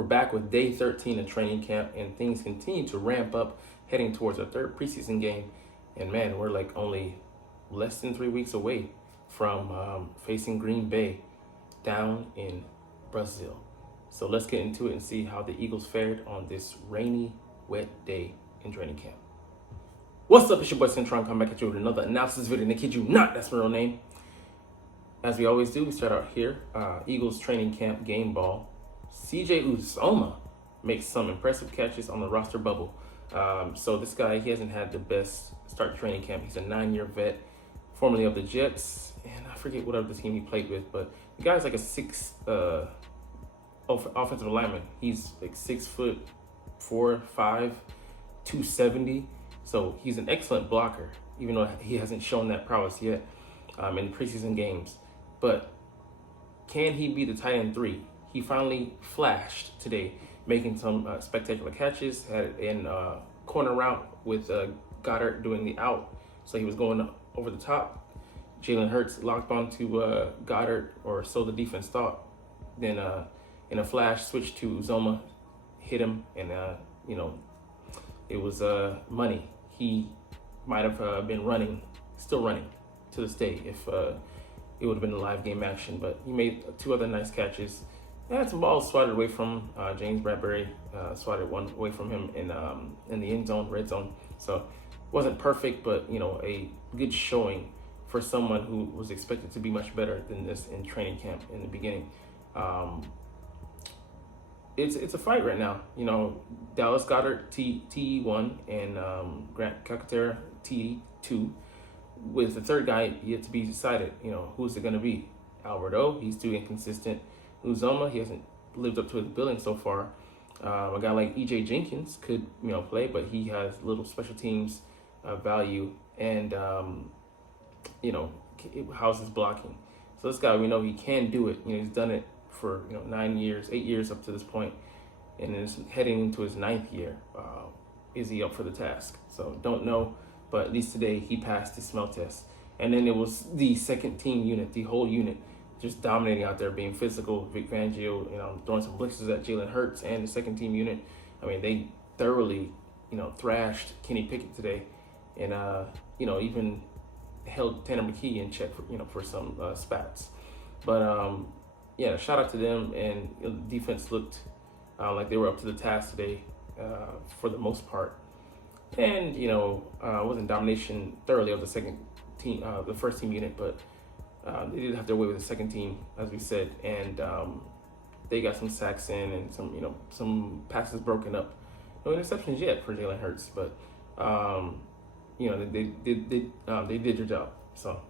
We're back with day 13 of training camp, and things continue to ramp up heading towards our third preseason game. And man, we're like only less than 3 weeks away from facing Green Bay down in Brazil. So let's get into it and see how the Eagles fared on this rainy, wet day in training camp. What's up, it's your boy Cintron, coming back at you with another analysis video, and I kid you not, that's my real name. As we always do, we start out here, Eagles training camp game ball. CJ Uzomah makes some impressive catches on the roster bubble. So this guy, he hasn't had the best start training camp. He's a 9-year vet, formerly of the Jets, and I forget what other team he played with, but the guy's like a offensive lineman. He's like 6'4", 5", 270. So he's an excellent blocker, even though he hasn't shown that prowess yet in the preseason games. But can he be the tight end 3? He finally flashed today, making some spectacular catches. Had it in corner route with Goddard doing the out, so he was going over the top. Jalen Hurts locked onto Goddard, or so the defense thought. Then in a flash, switched to Uzomah, hit him, and it was money. He might have been still running to this day if it would have been a live game action. But he made 2 other nice catches. They had some balls swatted away from James Bradbury, swatted one away from him in the end zone, red zone. So it wasn't perfect, but a good showing for someone who was expected to be much better than this in training camp in the beginning. It's a fight right now. Dallas Goedert T1 and Grant Calcaterra T2, with the third guy yet to be decided. Who's it going to be? Alberto, he's too inconsistent. Uzomah, he hasn't lived up to his billing so far. A guy like E.J. Jenkins could play, but he has little special teams value, and how's his blocking? So this guy, we know he can do it. He's done it for 8 years up to this point, and is heading into his 9th year. Is he up for the task? So don't know, but at least today he passed the smell test. And then it was the second team unit, the whole unit, just dominating out there, being physical. Vic Fangio, throwing some blitzes at Jalen Hurts and the second team unit. I mean, they thoroughly, thrashed Kenny Pickett today, and even held Tanner McKee in check for some spats. But yeah, shout out to them, and the defense looked like they were up to the task today for the most part. And wasn't domination thoroughly of the second team, the first team unit, but they did have their way with the second team, as we said, and they got some sacks in and some passes broken up. No interceptions yet for Jalen Hurts, but they did their job. So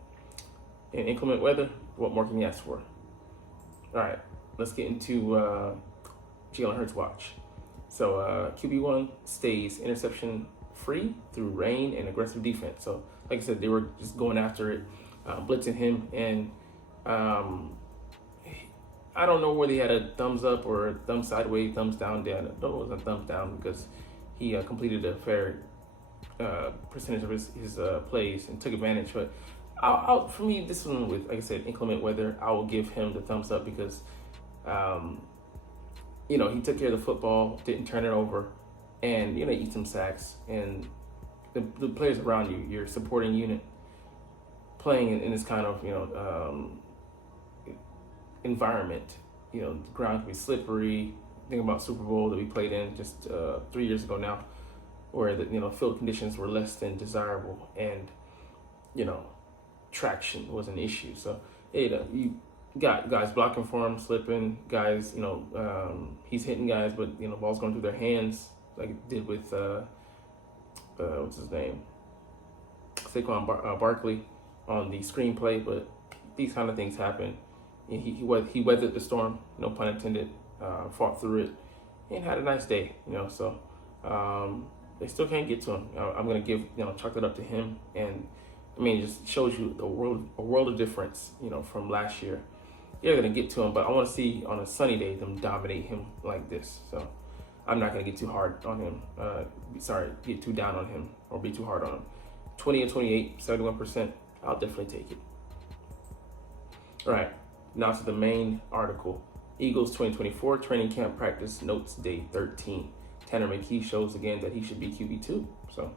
in inclement weather, what more can you ask for? All right, let's get into Jalen Hurts' watch. So QB1 stays interception free through rain and aggressive defense. So like I said, they were just going after it, blitzing him, and I don't know whether he had a thumbs up or a thumbs sideways, thumbs down. I don't know it was a thumbs down because he completed a fair percentage of his plays and took advantage. But for me, this one, with, like I said, inclement weather, I will give him the thumbs up because he took care of the football, didn't turn it over, and eat some sacks. And the players around you, your supporting unit, playing in this kind of environment, the ground can be slippery. Think about Super Bowl that we played in just 3 years ago now, where the field conditions were less than desirable, and traction was an issue. So you got guys blocking for him, slipping guys. He's hitting guys, but balls going through their hands, like it did with what's his name, Saquon Barkley on the screenplay. But these kind of things happen. And he weathered the storm, no pun intended, fought through it, and had a nice day. So they still can't get to him. I'm gonna give chalk it up to him, and I mean, it just shows you a world of difference, from last year. They're gonna get to him, but I want to see on a sunny day them dominate him like this. So I'm not gonna get too hard on him. Get too down on him or be too hard on him. 20 and 28, 71%. I'll definitely take it. All right, now to the main article. Eagles 2024 training camp practice notes day 13. Tanner McKee shows again that he should be QB2. So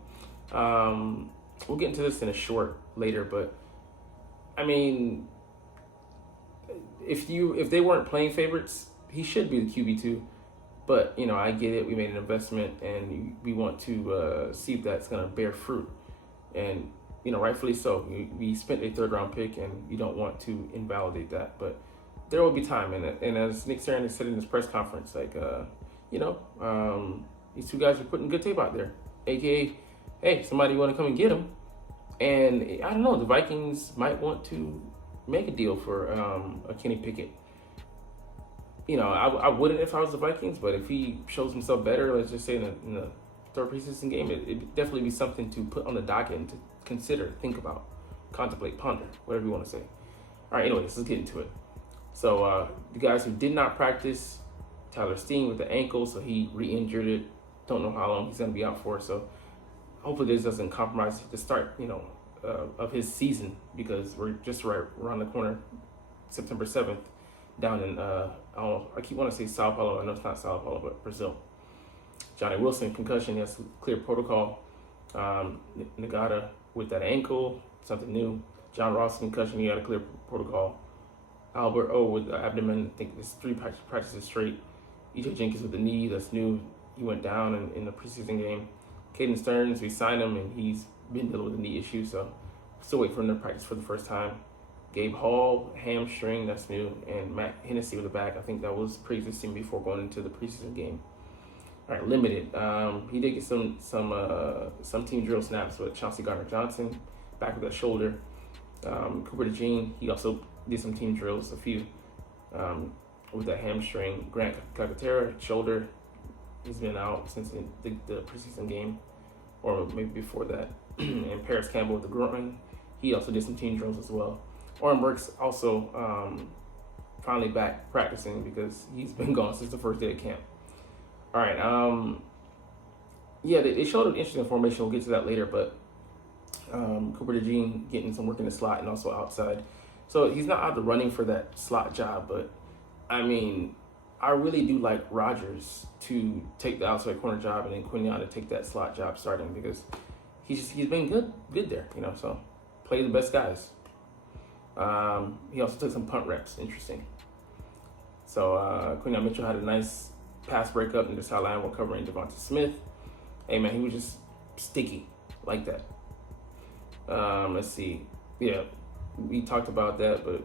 we'll get into this in a short later, but I mean, if they weren't playing favorites, he should be the QB2. But I get it. We made an investment, and we want to see if that's going to bear fruit. And rightfully so. We spent a third-round pick, and you don't want to invalidate that. But there will be time, and as Nick Sirianni said in his press conference, like these two guys are putting good tape out there. AKA, hey, somebody want to come and get him. And I don't know, the Vikings might want to make a deal for a Kenny Pickett. I wouldn't if I was the Vikings, but if he shows himself better, let's just say in the third preseason game, it'd definitely be something to put on the docket and to consider, think about, contemplate, ponder, whatever you want to say. All right, anyways, let's get into it. So the guys who did not practice, Tyler Steen with the ankle, so he re-injured it. Don't know how long he's going to be out for, so hopefully this doesn't compromise the start, of his season, because we're just right around the corner, September 7th, down in, I keep wanting to say Sao Paulo. I know it's not Sao Paulo, but Brazil. Johnny Wilson, concussion, he has clear protocol. Nagata with that ankle, something new. John Ross, concussion, he got a clear protocol. Albert O with the abdomen, I think it's 3 practices straight. EJ Jenkins with the knee, that's new. He went down in the preseason game. Caden Stearns, we signed him, and he's been dealing with a knee issue, so still wait for him to practice for the first time. Gabe Hall, hamstring, that's new, and Matt Hennessy with the back. I think that was pre-existing before going into the preseason game. All right, limited. He did get some team drill snaps with Chauncey Gardner-Johnson, back with that shoulder. Cooper DeJean, he also did some team drills, a few, with that hamstring. Grant Calcaterra, shoulder, he's been out since the preseason game, or maybe before that. And Paris Campbell with the groin, he also did some team drills as well. Oren Burks also finally back practicing because he's been gone since the first day of camp. All right, they showed an interesting formation. We'll get to that later, but Cooper DeJean getting some work in the slot and also outside. So he's not out of the running for that slot job, but I mean, I really do like Rodgers to take the outside corner job and then Quinion to take that slot job starting, because he's been good there, so play the best guys. He also took some punt reps, interesting. So Quinion Mitchell had a nice pass breakup in the sideline while covering Devonta Smith. Hey man, he was just sticky like that. Let's see. Yeah, we talked about that, but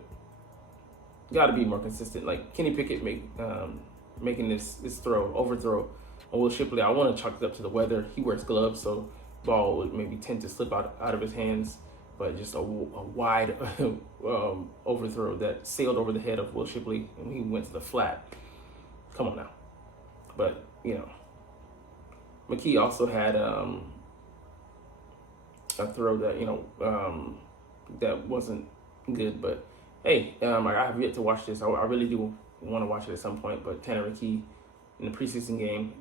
got to be more consistent. Like Kenny Pickett making this overthrow on Will Shipley. I want to chalk it up to the weather. He wears gloves, so ball would maybe tend to slip out of his hands. But just a wide overthrow that sailed over the head of Will Shipley, and he went to the flat. Come on now. But McKee also had a throw that that wasn't good. But hey, I have yet to watch this. I really do want to watch it at some point. But Tanner McKee in the preseason game,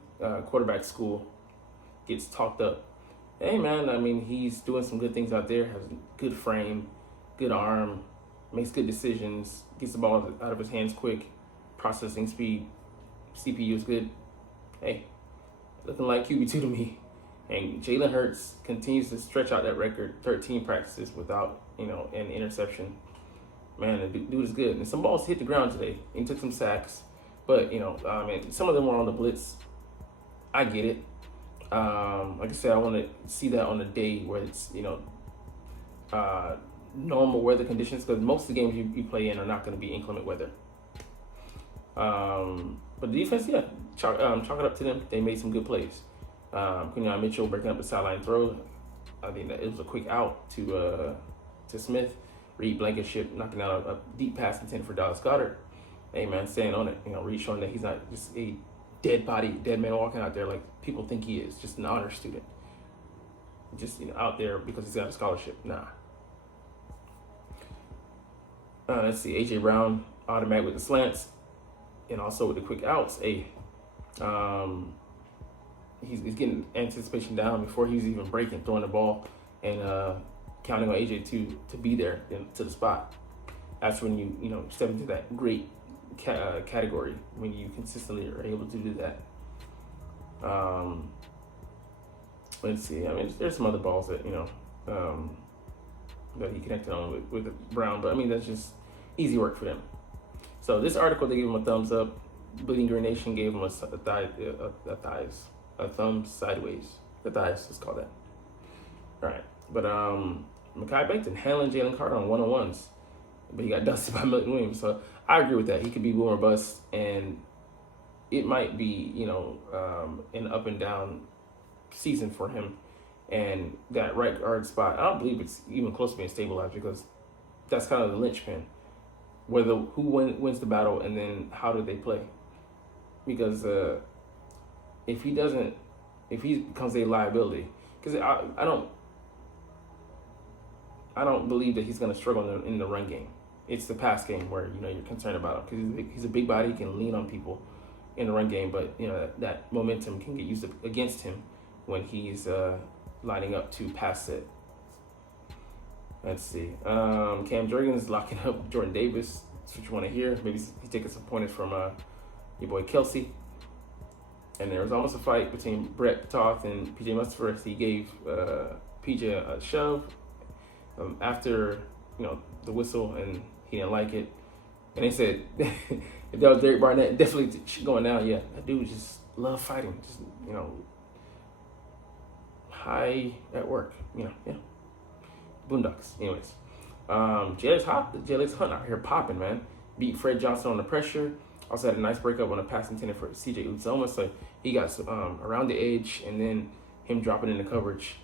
quarterback school, gets talked up. Hey man, I mean, he's doing some good things out there. Has a good frame, good arm, makes good decisions, gets the ball out of his hands quick, processing speed, CPU is good. Hey, looking like QB2 to me. And Jalen Hurts continues to stretch out that record, 13 practices without an interception. Man, the dude is good. And some balls hit the ground today. He took some sacks, but some of them were on the blitz. I get it. Like I said, I want to see that on a day where it's normal weather conditions, because most of the games you play in are not going to be inclement weather. But the defense, chalk it up to them. They made some good plays. Quinion Mitchell breaking up the sideline throw. I mean, it was a quick out to Smith. Reed Blankenship knocking out a deep pass intended for Dallas Goedert. Hey man, staying on it. Reed showing that he's not just a dead man walking out there like people think he is, just an honor student. Just out there because he's got a scholarship. Nah. Let's see, AJ Brown automatic with the slants and also with the quick outs. He's getting anticipation down before he's even breaking, throwing the ball, and counting on AJ to be there to the spot. That's when you step into that great category when you consistently are able to do that. Let's see. I mean, there's some other balls that that he connected on with Brown, but I mean that's just easy work for them. So this article, they gave him a thumbs up. Bleeding Green Nation gave him a thumb sideways. The thighs, let's call that. All right, but Mekhi Becton handling Jalen Carter on one-on-ones, but he got dusted by Milton Williams. So I agree with that. He could be boom or bust, and it might be an up and down season for him. And that right guard spot, I don't believe it's even close to being stabilized, because that's kind of the linchpin. Who wins the battle, and then how do they play? Because if he becomes a liability, because I don't believe that he's going to struggle in the run game. It's the pass game where you're concerned about him, because he's a big body, he can lean on people in the run game, but that momentum can get used against him when he's lining up to pass it. Let's see. Cam Jurgens locking up Jordan Davis. That's what you want to hear. Maybe he's taking some pointers from your boy Kelsey. And there was almost a fight between Brett Toth and PJ Mustapher. He gave PJ a shove after the whistle, and he didn't like it. And they said if that was Derek Barnett, definitely going down. Yeah, that dude just love fighting. Just high at work. Yeah. Boondocks. Anyways, J-Lex Hunt out here popping, man. Beat Fred Johnson on the pressure. Also had a nice breakup on a pass intended for CJ Uzoma. So he got some around the edge, and then him dropping into coverage.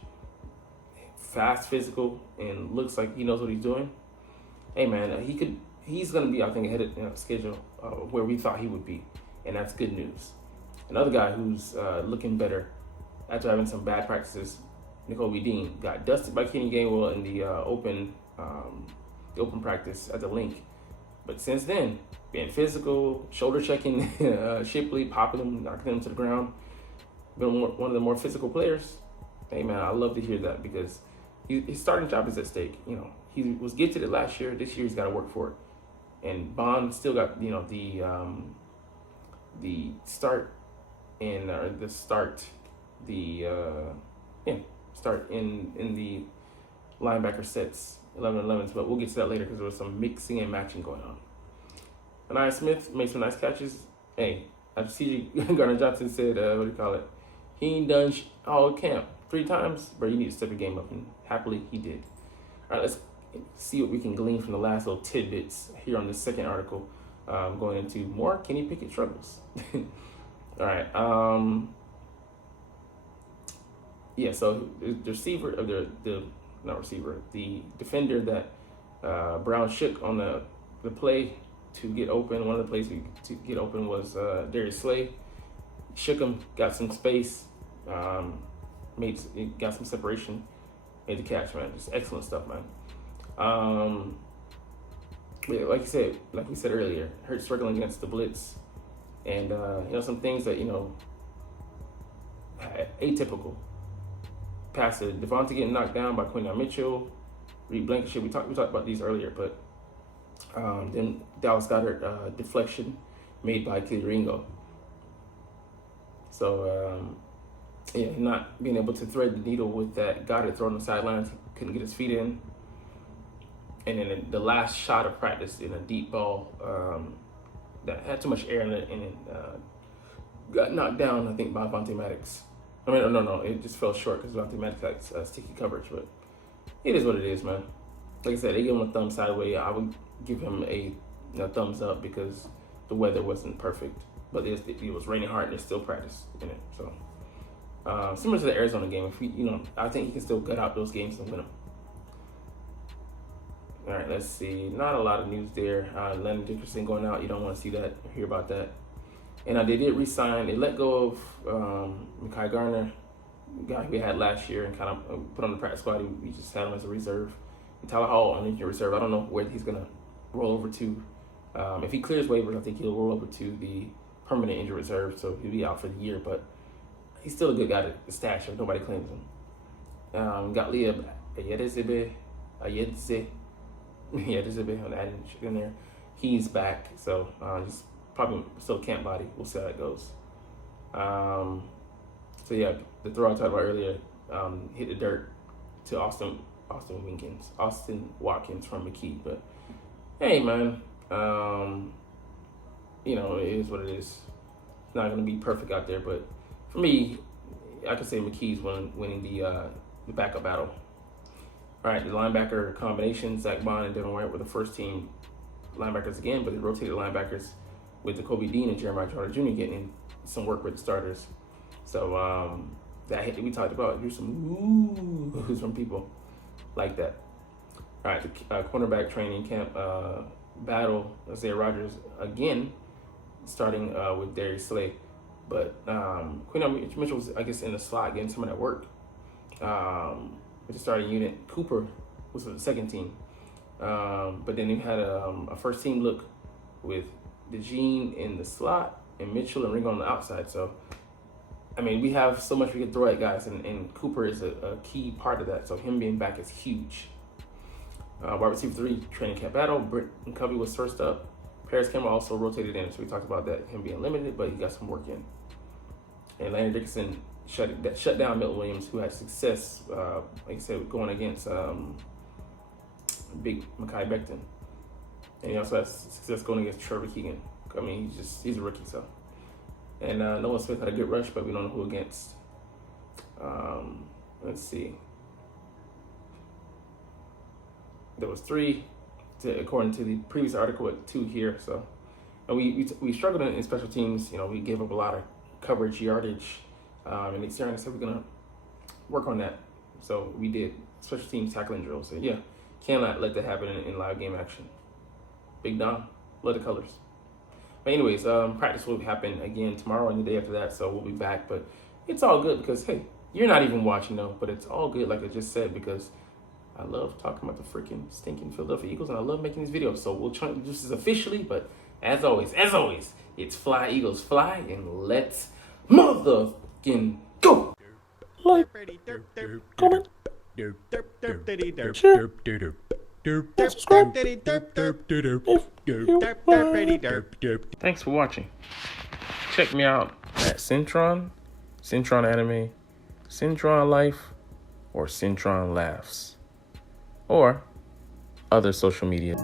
Fast, physical, and looks like he knows what he's doing. Hey, man, he's going to be, I think, ahead of schedule where we thought he would be, and that's good news. Another guy who's looking better after having some bad practices, Nicole Dean, got dusted by Kenny Gainwell in the open practice at the link. But since then, being physical, shoulder checking Shipley, popping him, knocking him to the ground, been one of the more physical players. Hey, man, I love to hear that, because his starting job is at stake. He was gifted it last year. This year he's got to work for it. And Bond still got start in the linebacker sets, 11-11s, but we'll get to that later because there was some mixing and matching going on. Anaya Smith made some nice catches. Hey, after CJ Gardner-Johnson said, he ain't done all camp 3 times, bro, you need to step your game up, and happily he did. All right, let's see what we can glean from the last little tidbits here on this second article, going into more Kenny Pickett struggles. All right. So the defender that Brown shook on the play to get open. One of the plays to get open was Darius Slay. Shook him, got some space, got some separation, made the catch, man. Just excellent stuff, man. Like we said earlier, Hurt struggling against the blitz, and some things that atypical. Passer Devontae getting knocked down by Quinton Mitchell, Reed Blankenship. We talked about these earlier, but then Dallas Goedert deflection made by Kid Ringo. So not being able to thread the needle with that Goddard throw on the sidelines, couldn't get his feet in. And then the last shot of practice in a deep ball that had too much air in it, and got knocked down, I think, by Vontae Maddox. I mean, no, it just fell short because Vontae Maddox got sticky coverage, but it is what it is, man. Like I said, they gave him a thumb sideways. I would give him a thumbs up because the weather wasn't perfect, but it was raining hard and there's still practice in it. So similar to the Arizona game, I think he can still gut out those games and win them. All right, let's see. Not a lot of news there. Landon Dickerson going out. You don't want to see that, hear about that. And they did re-sign. They let go of Mekhi Garner, the guy we had last year, and kind of put on the practice squad. We just had him as a reserve. And Tyler Hall on injured reserve. I don't know where he's going to roll over to. If he clears waivers, I think he'll roll over to the permanent injured reserve, so he'll be out for the year. But he's still a good guy to stash if nobody claims him. Got Leah Ayedze on that in there. he's back. So he's probably still camp body. We'll see how it goes. So yeah, the throw I talked about earlier hit the dirt to Austin Watkins from McKee. But hey, man, you know, it is what it is. It's not gonna be perfect out there, but for me, I could say McKee's winning the backup battle. All right, the linebacker combination, Zach Bond and Devin White were the first team linebackers again, but they rotated linebackers with Jacoby Dean and Jeremiah Trotter Jr. getting some work with the starters. So that hit that we talked about, there's some oohs from people like that. All right, the cornerback training camp battle, Isaiah Rodgers again, starting with Darius Slay. But Quinn Mitchell was, I guess, in the slot getting some of that work. With the starting unit, Cooper was with the second team. But then he had a first team look with DeJean in the slot and Mitchell and Ringo on the outside. So, I mean, we have so much we can throw at guys, and Cooper is a key part of that. So him being back is huge. Wide receiver 3 training camp battle. Britt and Covey was first up. Paris Campbell also rotated in, so we talked about that, him being limited, but he got some work in. And Landry Dickinson shut down Milton Williams, who had success, like I said, going against big Mekhi Becton. And he also has success going against Trevor Keegan. I mean, he's a rookie, so. And Noah Smith had a good rush, but we don't know who against. Let's see. There was 3, according to the previous article, with 2 here. So, and we struggled in special teams. You know, we gave up a lot of coverage yardage, and Aaron said we're gonna work on that. So we did special teams tackling drills. So yeah, cannot let that happen in live game action. Big Dom, love the colors. But anyways, practice will happen again tomorrow and the day after that. So we'll be back. But it's all good because hey, you're not even watching though. But it's all good, like I just said, because I love talking about the freaking stinking Philadelphia Eagles, and I love making these videos. So we'll try to do this officially, but as always, it's Fly Eagles Fly, and let's motherfucking go! Like, comment, share, subscribe if you want. Thanks for watching. Check me out at Cintron Anime, Cintron Life, or Cintron Laughs, or other social media.